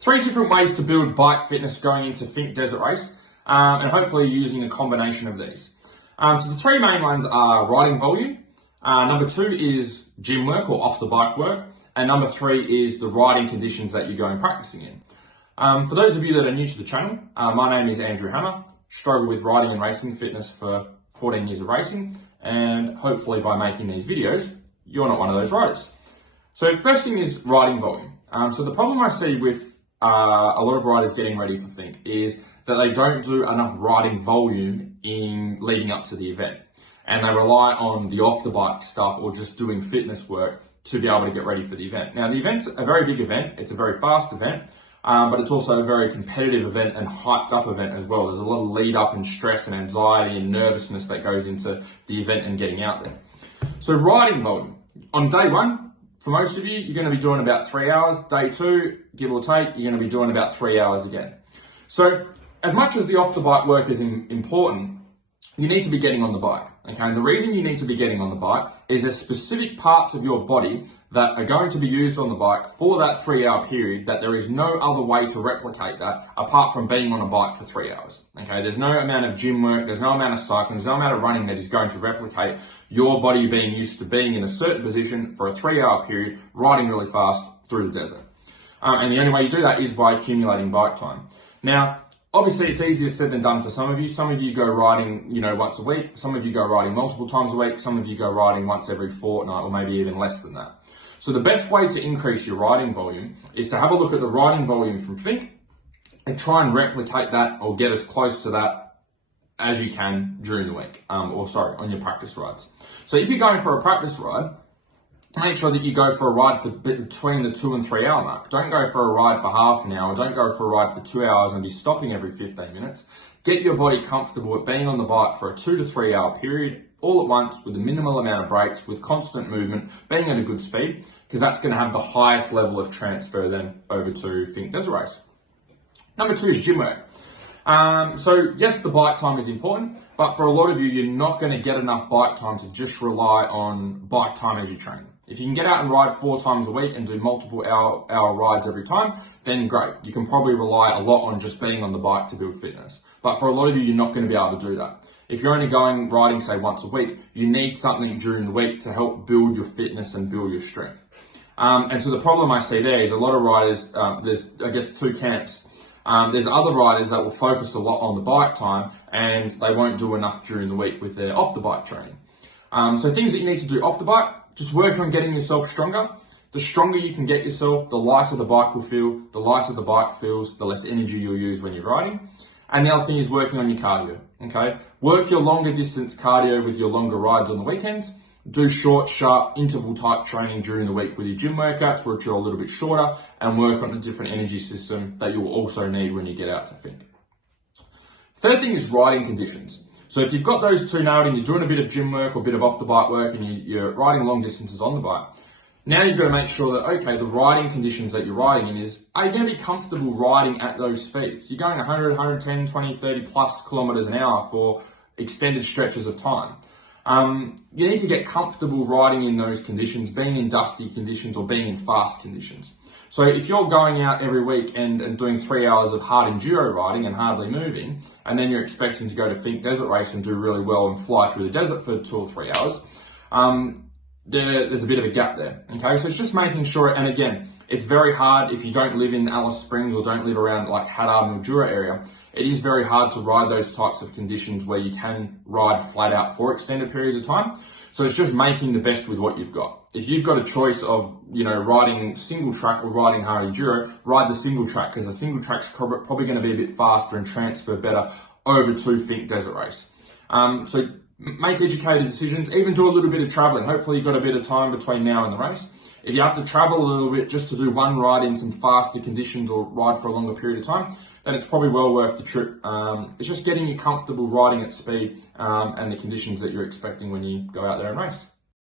Three different ways to build bike fitness going into Finke Desert Race, and hopefully using a combination of these. So the three main ones are riding volume, number two is gym work or off the bike work, and number three is the riding conditions that you're going practicing in. For those of you that are new to the channel, my name is Andrew Hammer, struggle with riding and racing fitness for 14 years of racing, and hopefully by making these videos, you're not one of those riders. So first thing is riding volume. So the problem I see with a lot of riders getting ready for Finke is that they don't do enough riding volume in leading up to the event. And they rely on the off the bike stuff or just doing fitness work to be able to get ready for the event. Now the event's a very big event, it's a very fast event, but it's also a very competitive event and hyped up event as well. There's a lot of lead up and stress and anxiety and nervousness that goes into the event and getting out there. So riding volume. On day one, for most of you, you're going to be doing about 3 hours. Day two, give or take, you're going to be doing about 3 hours again. So as much as the off the bike work is important, you need to be getting on the bike. Okay, and the reason you need to be getting on the bike is there's specific parts of your body that are going to be used on the bike for that 3 hour period that there is no other way to replicate that apart from being on a bike for 3 hours. Okay, there's no amount of gym work, there's no amount of cycling, there's no amount of running that is going to replicate your body being used to being in a certain position for a 3 hour period, riding really fast through the desert. And the only way you do that is by accumulating bike time. Now, obviously, it's easier said than done for some of you. Some of you go riding, once a week. Some of you go riding multiple times a week. Some of you go riding once every fortnight or maybe even less than that. So the best way to increase your riding volume is to have a look at the riding volume from Finke and try and replicate that or get as close to that as you can during the week, on your practice rides. So if you're going for a practice ride, make sure that you go for a ride for between the 2 and 3 hour mark. Don't go for a ride for half an hour. Don't go for a ride for 2 hours and be stopping every 15 minutes. Get your body comfortable with being on the bike for a 2 to 3 hour period all at once with a minimal amount of breaks, with constant movement, being at a good speed, because that's going to have the highest level of transfer then over to Finke Desert Race. Number two is gym work. So yes, the bike time is important, but for a lot of you, you're not going to get enough bike time to just rely on bike time as you train. If you can get out and ride 4 times a week and do multiple hour rides every time, then great. You can probably rely a lot on just being on the bike to build fitness. But for a lot of you, you're not going to be able to do that. If you're only going riding, say, once a week, you need something during the week to help build your fitness and build your strength. And so the problem I see there is a lot of riders, there's, I guess, two camps. There's other riders that will focus a lot on the bike time and they won't do enough during the week with their off the bike training. So things that you need to do off the bike, just work on getting yourself stronger. The stronger you can get yourself, the lighter the bike will feel. The lighter the bike feels, the less energy you'll use when you're riding. And the other thing is working on your cardio, okay? Work your longer distance cardio with your longer rides on the weekends. Do short, sharp, interval type training during the week with your gym workouts, which are a little bit shorter, and work on the different energy system that you'll also need when you get out to Finke. Third thing is riding conditions. So if you've got those two nailed and you're doing a bit of gym work or a bit of off the bike work and you're riding long distances on the bike, now you've got to make sure that, okay, the riding conditions that you're riding in is, are you going to be comfortable riding at those speeds? You're going 100, 110, 20, 30 plus kilometers an hour for extended stretches of time. You need to get comfortable riding in those conditions, being in dusty conditions or being in fast conditions. So if you're going out every week and doing 3 hours of hard enduro riding and hardly moving, and then you're expecting to go to Finke Desert Race and do really well and fly through the desert for 2 or 3 hours, there's a bit of a gap there. Okay, so it's just making sure, and again, it's very hard if you don't live in Alice Springs or don't live around like Hattah, Mildura area. It is very hard to ride those types of conditions where you can ride flat out for extended periods of time. So it's just making the best with what you've got. If you've got a choice of, riding single track or riding hard enduro, ride the single track because the single track's probably going to be a bit faster and transfer better over to Finke Desert Race. So make educated decisions, even do a little bit of traveling. Hopefully you've got a bit of time between now and the race. If you have to travel a little bit just to do one ride in some faster conditions or ride for a longer period of time, then it's probably well worth the trip. It's just getting you comfortable riding at speed and the conditions that you're expecting when you go out there and race.